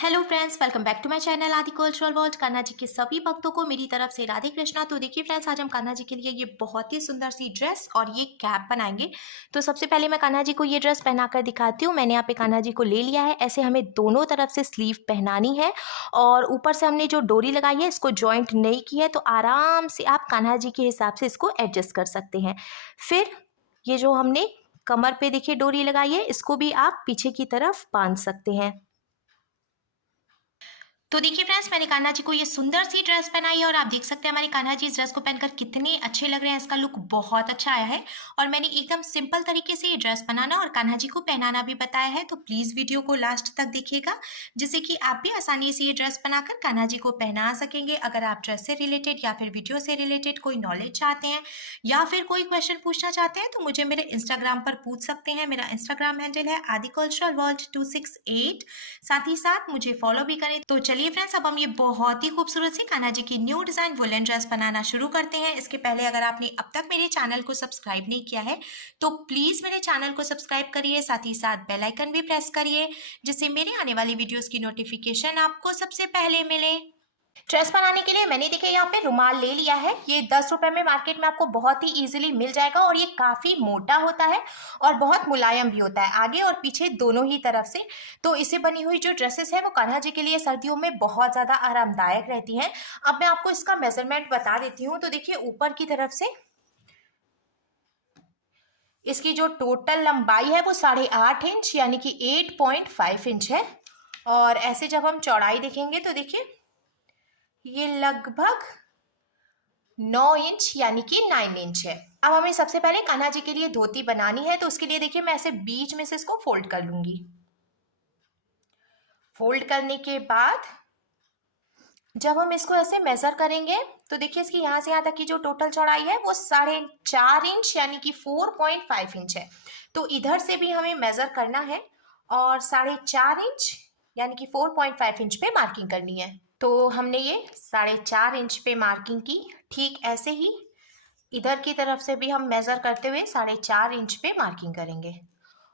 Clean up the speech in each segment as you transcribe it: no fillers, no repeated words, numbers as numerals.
Hello friends, welcome back to my channel Adi cultural world. Kanha ji के सभी भक्तों को मेरी तरफ से राधे कृष्णा। तो देखिए फ्रेंड्स, आज हम कान्हा जी के लिए ये बहुत ही सुंदर सी ड्रेस और ये कैप बनाएंगे। तो सबसे पहले मैं कान्हा जी को ये ड्रेस पहनाकर दिखाती हूँ। मैंने यहाँ पे कान्हा जी को ले लिया है। ऐसे हमें दोनों तरफ से स्लीव पहनानी है और ऊपर से हमने जो डोरी लगाई है इसको जॉइंट नहीं की है, तो आराम से आप कान्हा जी के हिसाब से इसको एडजस्ट कर सकते हैं। फिर ये जो हमने कमर पे देखिए डोरी लगाई है, इसको भी आप पीछे की तरफ बांध सकते हैं। तो देखिए फ्रेंड्स, मैंने कान्हा जी को ये सुंदर सी ड्रेस पहनाई है और आप देख सकते हैं हमारे कान्हा जी इस ड्रेस को पहनकर कितने अच्छे लग रहे हैं। इसका लुक बहुत अच्छा आया है और मैंने एकदम सिंपल तरीके से ये ड्रेस बनाना और कान्हा जी को पहनाना भी बताया है। तो प्लीज वीडियो को लास्ट तक देखिएगा, जिससे कि आप भी आसानी से ये ड्रेस बनाकर कान्हा जी को पहना सकेंगे। अगर आप ड्रेस से रिलेटेड या फिर वीडियो से रिलेटेड कोई नॉलेज चाहते हैं या फिर कोई क्वेश्चन पूछना चाहते हैं तो मुझे मेरे इंस्टाग्राम पर पूछ सकते हैं। मेरा इंस्टाग्राम हैंडल है आदि कल्चरल वर्ल्ड 268। साथ ही साथ मुझे फॉलो भी करें। तो चलिए फ्रेंड्स, अब हम ये बहुत ही खूबसूरत सी कान्हा जी की न्यू डिजाइन वुलन ड्रेस बनाना शुरू करते हैं। इसके पहले अगर आपने अब तक मेरे चैनल को सब्सक्राइब नहीं किया है तो प्लीज मेरे चैनल को सब्सक्राइब करिए, साथ ही साथ बेल आइकन भी प्रेस करिए, जिससे मेरे आने वाली वीडियोस की नोटिफिकेशन आपको सबसे पहले मिले। ड्रेस बनाने के लिए मैंने देखिए यहाँ पे रुमाल ले लिया है। ये 10 रुपए में मार्केट में आपको बहुत ही इजीली मिल जाएगा और ये काफी मोटा होता है और बहुत मुलायम भी होता है, आगे और पीछे दोनों ही तरफ से। तो इससे बनी हुई जो ड्रेसेस है वो कान्हा जी के लिए सर्दियों में बहुत ज्यादा आरामदायक रहती हैं। अब मैं आपको इसका मेजरमेंट बता देती हूँ। तो देखिए ऊपर की तरफ से इसकी जो टोटल लंबाई है वो 8.5 इंच यानी कि 8.5 इंच है। और ऐसे जब हम चौड़ाई देखेंगे तो देखिए ये लगभग 9 इंच यानी कि 9 इंच है। अब हमें सबसे पहले कान्हा जी के लिए धोती बनानी है, तो उसके लिए देखिए मैं ऐसे बीच में से इसको फोल्ड कर लूंगी। फोल्ड करने के बाद जब हम इसको ऐसे मेजर करेंगे तो देखिए इसकी यहाँ से यहाँ तक की जो टोटल चौड़ाई है वो 4.5 इंच यानी कि 4.5 इंच है। तो इधर से भी हमें मेजर करना है और 4.5 इंच यानी कि 4.5 इंच पे मार्किंग करनी है। तो हमने ये 4.5 इंच पे मार्किंग की। ठीक ऐसे ही इधर की तरफ से भी हम मेजर करते हुए 4.5 इंच पे मार्किंग करेंगे।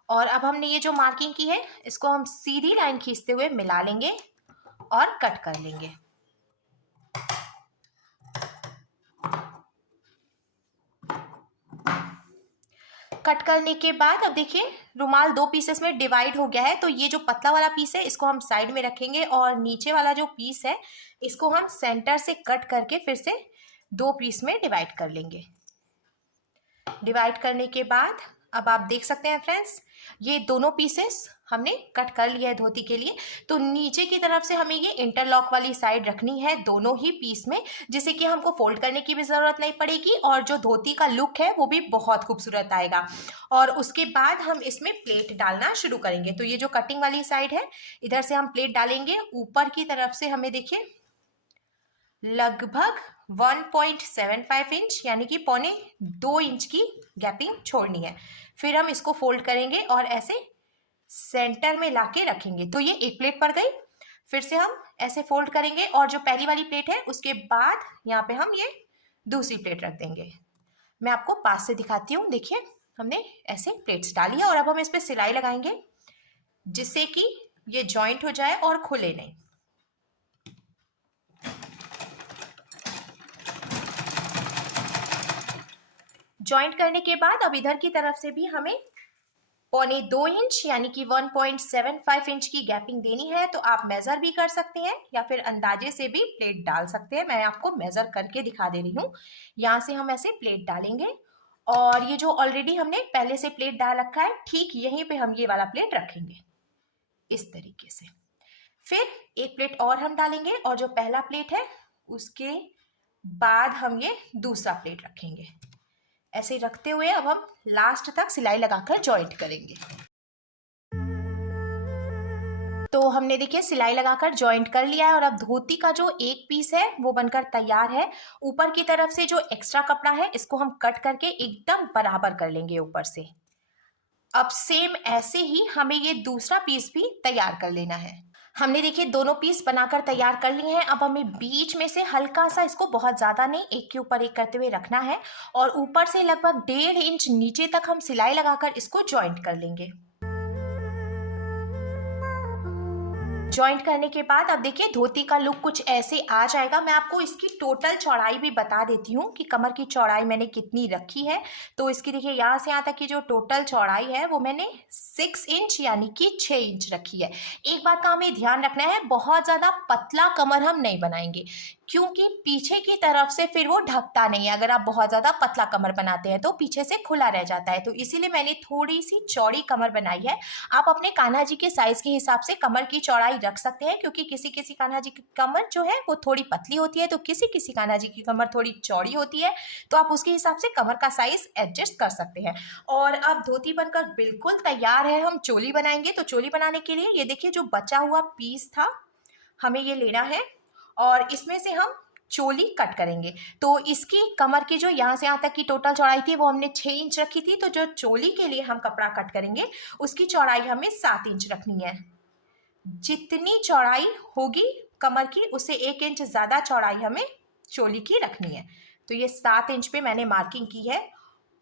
और अब हमने ये जो मार्किंग की है इसको हम सीधी लाइन खींचते हुए मिला लेंगे और कट कर लेंगे। कट करने के बाद अब देखिए रुमाल 2 पीसेस में डिवाइड हो गया है। तो ये जो पतला वाला पीस है इसको हम साइड में रखेंगे और नीचे वाला जो पीस है इसको हम सेंटर से कट करके फिर से 2 पीस में डिवाइड कर लेंगे। डिवाइड करने के बाद अब आप देख सकते हैं फ्रेंड्स, ये दोनों पीसेस हमने कट कर लिया है धोती के लिए। तो नीचे की तरफ से हमें ये इंटरलॉक वाली साइड रखनी है दोनों ही पीस में, जिससे कि हमको फोल्ड करने की भी जरूरत नहीं पड़ेगी और जो धोती का लुक है वो भी बहुत खूबसूरत आएगा। और उसके बाद हम इसमें प्लेट डालना शुरू करेंगे। तो ये जो कटिंग वाली साइड है इधर से हम प्लेट डालेंगे। ऊपर की तरफ से हमें देखिए लगभग 1.75 इंच यानी कि 1.25 इंच की गैपिंग छोड़नी है। फिर हम इसको फोल्ड करेंगे और ऐसे सेंटर में लाके रखेंगे। तो ये एक प्लेट पड़ गई। फिर से हम ऐसे फोल्ड करेंगे और जो पहली वाली प्लेट है उसके बाद यहाँ पे हम ये दूसरी प्लेट रख देंगे। मैं आपको पास से दिखाती हूँ। देखिए हमने ऐसे प्लेट्स डाली है और अब हम इस पे सिलाई लगाएंगे जिससे कि ये जॉइंट हो जाए और खुले नहीं। जॉइंट करने के बाद अब इधर की तरफ से भी हमें 1.25 इंच यानी कि 1.75 इंच की गैपिंग देनी है। तो आप मेजर भी कर सकते हैं या फिर अंदाजे से भी प्लेट डाल सकते हैं। मैं आपको मेजर करके दिखा दे रही हूँ। यहाँ से हम ऐसे प्लेट डालेंगे और ये जो ऑलरेडी हमने पहले से प्लेट डाल रखा है ठीक यहीं पे हम ये वाला प्लेट रखेंगे इस तरीके से। फिर एक प्लेट और हम डालेंगे और जो पहला प्लेट है उसके बाद हम ये दूसरा प्लेट रखेंगे। ऐसे रखते हुए अब हम लास्ट तक सिलाई लगाकर जॉइंट करेंगे। तो हमने देखिए सिलाई लगाकर जॉइंट कर लिया है और अब धोती का जो एक पीस है वो बनकर तैयार है। ऊपर की तरफ से जो एक्स्ट्रा कपड़ा है इसको हम कट करके एकदम बराबर कर लेंगे ऊपर से। अब सेम ऐसे ही हमें ये दूसरा पीस भी तैयार कर लेना है। हमने देखिए दोनों पीस बनाकर तैयार कर लिए हैं। अब हमें बीच में से हल्का सा, इसको बहुत ज्यादा नहीं, एक के ऊपर एक करते हुए रखना है और ऊपर से लगभग 1.5 इंच नीचे तक हम सिलाई लगाकर इसको जॉइंट कर लेंगे। जॉइंट करने के बाद अब देखिए धोती का लुक कुछ ऐसे आ जाएगा। मैं आपको इसकी टोटल चौड़ाई भी बता देती हूँ कि कमर की चौड़ाई मैंने कितनी रखी है। तो इसकी देखिए यहाँ से यहाँ तक की जो टोटल चौड़ाई है वो मैंने 6 इंच यानी कि 6 इंच रखी है। एक बात का हमें ध्यान रखना है, बहुत ज़्यादा पतला कमर हम नहीं बनाएंगे क्योंकि पीछे की तरफ से फिर वो ढकता नहीं है। अगर आप बहुत ज़्यादा पतला कमर बनाते हैं तो पीछे से खुला रह जाता है, तो इसीलिए मैंने थोड़ी सी चौड़ी कमर बनाई है। आप अपने कान्हा जी के साइज के हिसाब से कमर की चौड़ाई रख सकते हैं क्योंकि किसी किसी कान्हा जी की कमर जो है वो थोड़ी पतली होती है, तो किसी किसी कान्हा जी की कमर थोड़ी चौड़ी होती है, तो आप उसके हिसाब से कमर का साइज एडजस्ट कर सकते हैं। और अब धोती बनकर बिल्कुल तैयार है, हम चोली बनाएंगे। तो चोली बनाने के लिए ये देखिए जो बचा हुआ पीस था हमें ये लेना है और इसमें से हम चोली कट करेंगे। तो इसकी कमर की जो यहाँ से यहाँ तक की टोटल चौड़ाई थी वो हमने 6 इंच रखी थी, तो जो चोली के लिए हम कपड़ा कट करेंगे उसकी चौड़ाई हमें 7 इंच रखनी है। जितनी चौड़ाई होगी कमर की उससे 1 इंच ज़्यादा चौड़ाई हमें चोली की रखनी है। तो ये 7 इंच पे मैंने मार्किंग की है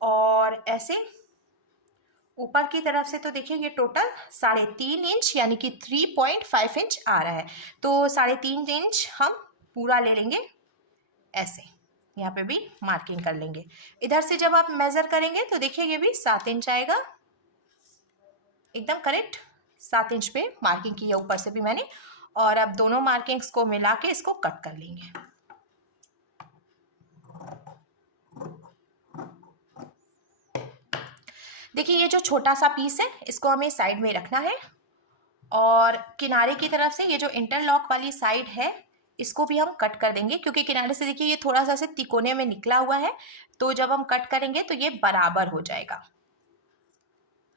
और ऐसे ऊपर की तरफ से तो देखिए ये टोटल 3.5 इंच यानी कि 3.5 इंच आ रहा है। तो 3.5 इंच हम पूरा ले लेंगे, ऐसे यहाँ पे भी मार्किंग कर लेंगे। इधर से जब आप मेजर करेंगे तो देखिए ये भी 7 इंच आएगा, एकदम करेक्ट 7 इंच पे मार्किंग की है ऊपर से भी मैंने। और अब दोनों मार्किंग्स को मिला के इसको कट कर लेंगे। देखिए ये जो छोटा सा पीस है इसको हमें साइड में रखना है और किनारे की तरफ से ये जो इंटरलॉक वाली साइड है इसको भी हम कट कर देंगे क्योंकि किनारे से देखिए ये थोड़ा सा से तिकोने में निकला हुआ है, तो जब हम कट करेंगे तो ये बराबर हो जाएगा।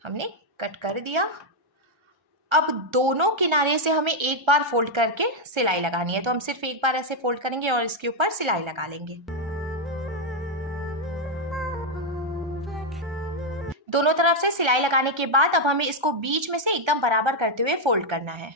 हमने कट कर दिया। अब दोनों किनारे से हमें एक बार फोल्ड करके सिलाई लगानी है, तो हम सिर्फ एक बार ऐसे फोल्ड करेंगे और इसके ऊपर सिलाई लगा लेंगे। दोनों तरफ से सिलाई लगाने के बाद अब हमें इसको बीच में से एकदम बराबर करते हुए फोल्ड करना है।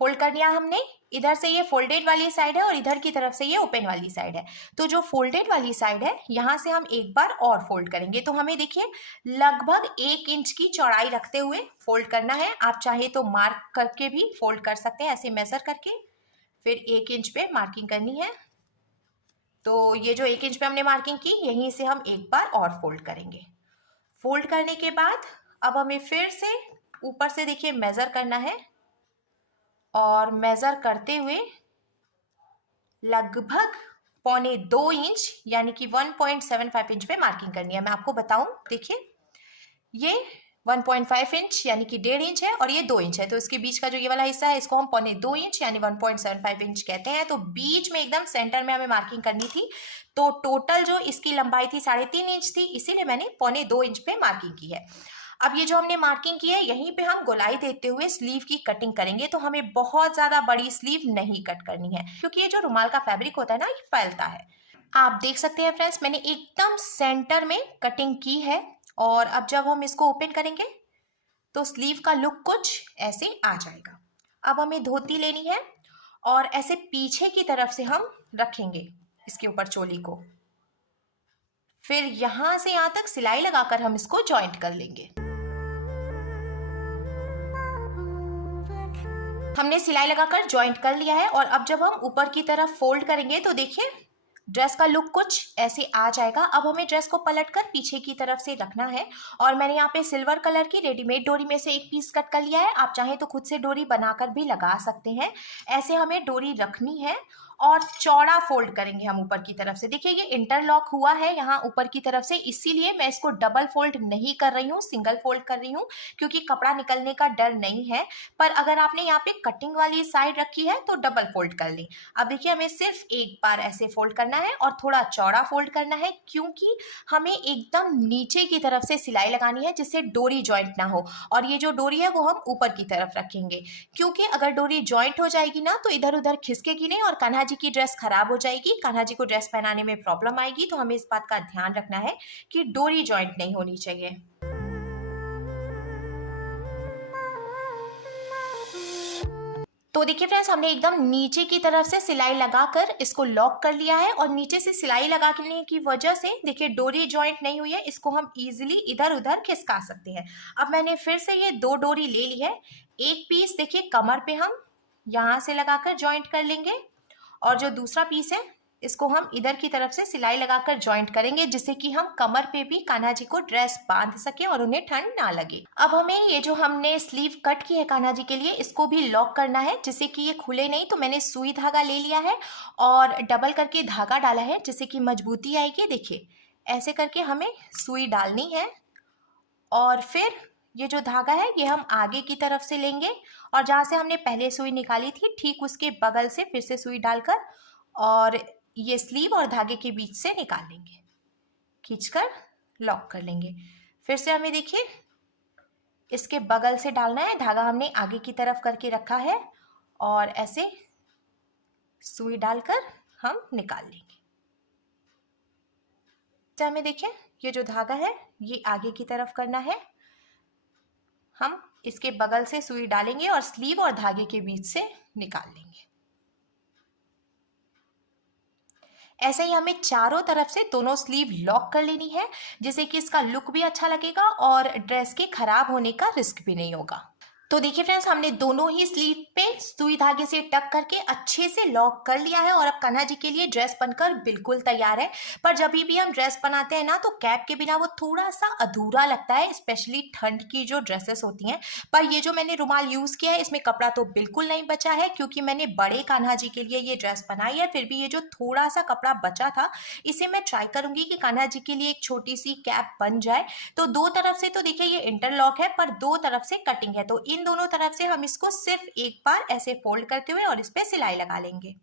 फोल्ड कर लिया हमने, इधर से ये फोल्डेड वाली साइड है और इधर की तरफ से ये ओपन वाली साइड है। तो जो फोल्डेड वाली साइड है यहाँ से हम एक बार और फोल्ड करेंगे, तो हमें देखिए लगभग 1 इंच की चौड़ाई रखते हुए फोल्ड करना है। आप चाहे तो मार्क करके भी फोल्ड कर सकते हैं, ऐसे मेजर करके फिर 1 इंच पे मार्किंग करनी है। तो ये जो 1 इंच पे हमने मार्किंग की यहीं से हम एक बार और फोल्ड करेंगे। फोल्ड करने के बाद अब हमें फिर से ऊपर से देखिए मेजर करना है और मेजर करते हुए लगभग 1.25 इंच यानी कि 1.75 इंच पे मार्किंग करनी है। मैं आपको बताऊं, देखिए ये 1.5 इंच यानी कि 1.5 इंच है और ये 2 इंच है, तो इसके बीच का जो ये वाला हिस्सा है इसको हम 1.25 इंच यानी 1.75 इंच कहते हैं। तो बीच में एकदम सेंटर में हमें मार्किंग करनी थी। तो टोटल जो इसकी लंबाई थी 3.5 इंच थी, इसीलिए मैंने 1.25 इंच पे मार्किंग की है। अब ये जो हमने मार्किंग की है यहीं पे हम गोलाई देते हुए स्लीव की कटिंग करेंगे। तो हमें बहुत ज्यादा बड़ी स्लीव नहीं कट करनी है क्योंकि ये जो रुमाल का फैब्रिक होता है ना ये फैलता है। आप देख सकते हैं फ्रेंड्स मैंने एकदम सेंटर में कटिंग की है और अब जब हम इसको ओपन करेंगे तो स्लीव का लुक कुछ ऐसे आ जाएगा। अब हमें धोती लेनी है और ऐसे पीछे की तरफ से हम रखेंगे इसके ऊपर चोली को, फिर यहां से यहां तक सिलाई लगाकर हम इसको जॉइंट कर लेंगे। हमने सिलाई लगाकर जॉइंट कर लिया है और अब जब हम ऊपर की तरफ फोल्ड करेंगे तो देखिए ड्रेस का लुक कुछ ऐसे आ जाएगा। अब हमें ड्रेस को पलटकर पीछे की तरफ से रखना है और मैंने यहाँ पे सिल्वर कलर की रेडीमेड डोरी में से एक पीस कट कर लिया है। आप चाहें तो खुद से डोरी बनाकर भी लगा सकते हैं। ऐसे हमें डोरी रखनी है और चौड़ा फोल्ड करेंगे हम ऊपर की तरफ से। देखिए ये इंटरलॉक हुआ है यहाँ ऊपर की तरफ से, इसीलिए मैं इसको डबल फोल्ड नहीं कर रही हूँ, सिंगल फोल्ड कर रही हूँ क्योंकि कपड़ा निकलने का डर नहीं है। पर अगर आपने यहाँ पे कटिंग वाली साइड रखी है तो डबल फोल्ड कर ली। अब देखिए हमें सिर्फ एक बार ऐसे फोल्ड करना है और थोड़ा चौड़ा फोल्ड करना है क्योंकि हमें एकदम नीचे की तरफ से सिलाई लगानी है जिससे डोरी जॉइंट ना हो। और ये जो डोरी है वो हम ऊपर की तरफ रखेंगे क्योंकि अगर डोरी जॉइंट हो जाएगी ना तो इधर उधर खिसकेगी नहीं और कान्हा जी की ड्रेस खराब हो जाएगी, कान्हा जी को ड्रेस पहनाने में प्रॉब्लम आएगी। तो हमें इस बात का ध्यान रखना है कि डोरी जॉइंट नहीं होनी चाहिए। तो देखिए फ्रेंड्स हमने एकदम नीचे की तरफ से सिलाई लगाकर इसको लॉक कर लिया है और नीचे से सिलाई लगाने की वजह से देखिए डोरी जॉइंट नहीं हुई है, इसको हम इजीली इधर उधर खिसका सकते हैं। अब मैंने फिर से ये 2 डोरी ले ली है। एक पीस देखिए कमर पे हम यहाँ से लगाकर जॉइंट कर लेंगे और जो दूसरा पीस है इसको हम इधर की तरफ से सिलाई लगाकर जॉइंट करेंगे, जिससे कि हम कमर पे भी कान्हा जी को ड्रेस बांध सके और उन्हें ठंड ना लगे। अब हमें ये जो हमने स्लीव कट की है कान्हा जी के लिए, इसको भी लॉक करना है जिससे कि ये खुले नहीं। तो मैंने सुई धागा ले लिया है और डबल करके धागा डाला है जिससे कि मजबूती आएगी। देखिए ऐसे करके हमें सुई डालनी है और फिर ये जो धागा है ये हम आगे की तरफ से लेंगे और जहाँ से हमने पहले सुई निकाली थी ठीक उसके बगल से फिर से सुई डालकर और ये स्लीव और धागे के बीच से निकाल लेंगे, खींचकर लॉक कर लेंगे। फिर से हमें देखिए इसके बगल से डालना है, धागा हमने आगे की तरफ करके रखा है और ऐसे सुई डालकर हम निकाल लेंगे। तो हमें देखिए ये जो धागा है ये आगे की तरफ करना है, हम इसके बगल से सुई डालेंगे और स्लीव और धागे के बीच से निकाल लेंगे। ऐसे ही हमें चारों तरफ से दोनों स्लीव लॉक कर लेनी है जिससे कि इसका लुक भी अच्छा लगेगा और ड्रेस के खराब होने का रिस्क भी नहीं होगा। तो देखिए फ्रेंड्स, हमने दोनों ही स्लीव पे सुई धागे से टक करके अच्छे से लॉक कर लिया है और अब कान्हा जी के लिए ड्रेस बनकर बिल्कुल तैयार है। पर जब भी हम ड्रेस बनाते हैं ना तो कैप के बिना वो थोड़ा सा अधूरा लगता है, स्पेशली ठंड की जो ड्रेसेस होती हैं। पर ये जो मैंने रुमाल यूज़ किया है इसमें कपड़ा तो बिल्कुल नहीं बचा है क्योंकि मैंने बड़े कान्हा जी के लिए ये ड्रेस बनाई है। फिर भी ये जो थोड़ा सा कपड़ा बचा था इसे मैं ट्राई करूँगी कि कान्हा जी के लिए एक छोटी सी कैप बन जाए। तो दो तरफ से तो देखिए ये इंटरलॉक है पर दो तरफ से कटिंग है, तो इन दोनों तरफ से हम इसको सिर्फ एक बार ऐसे फोल्ड करते हुए और इस पे सिलाई लगा लेंगे।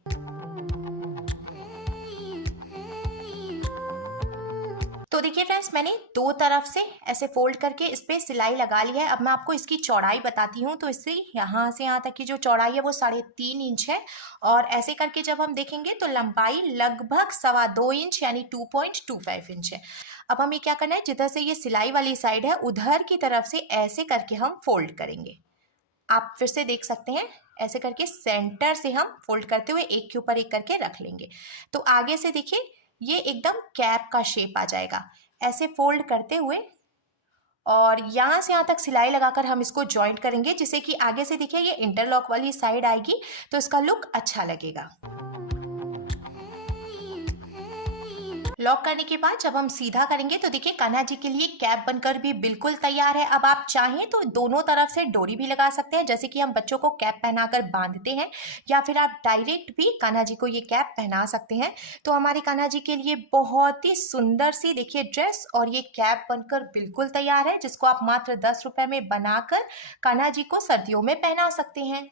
तो देखिए फ्रेंड्स, मैंने दो तरफ से ऐसे फोल्ड करके इस पे सिलाई लगा ली है। अब मैं आपको इसकी चौड़ाई बताती हूँ। तो इससे यहाँ से यहाँ तक की जो चौड़ाई है वो 3.5 इंच है और ऐसे करके जब हम देखेंगे तो लंबाई लगभग 2.25 इंच यानी 2.25 इंच है। अब हमें क्या करना है, जिधर से ये सिलाई वाली साइड है उधर की तरफ से ऐसे करके हम फोल्ड करेंगे। आप फिर से देख सकते हैं, ऐसे करके सेंटर से हम फोल्ड करते हुए एक के ऊपर एक करके रख लेंगे। तो आगे से देखिए ये एकदम कैप का शेप आ जाएगा। ऐसे फोल्ड करते हुए और यहाँ से यहाँ तक सिलाई लगाकर हम इसको जॉइंट करेंगे जिससे कि आगे से देखिए ये इंटरलॉक वाली साइड आएगी तो इसका लुक अच्छा लगेगा। लॉक करने के बाद जब हम सीधा करेंगे तो देखिए कान्हा जी के लिए कैप बनकर भी बिल्कुल तैयार है। अब आप चाहें तो दोनों तरफ से डोरी भी लगा सकते हैं, जैसे कि हम बच्चों को कैप पहनाकर बांधते हैं, या फिर आप डायरेक्ट भी कान्हा जी को ये कैप पहना सकते हैं। तो हमारे कान्हा जी के लिए बहुत ही सुंदर सी देखिए ड्रेस और ये कैप बनकर बिल्कुल तैयार है, जिसको आप मात्र 10 रुपए में बनाकर कान्हा जी को सर्दियों में पहना सकते हैं।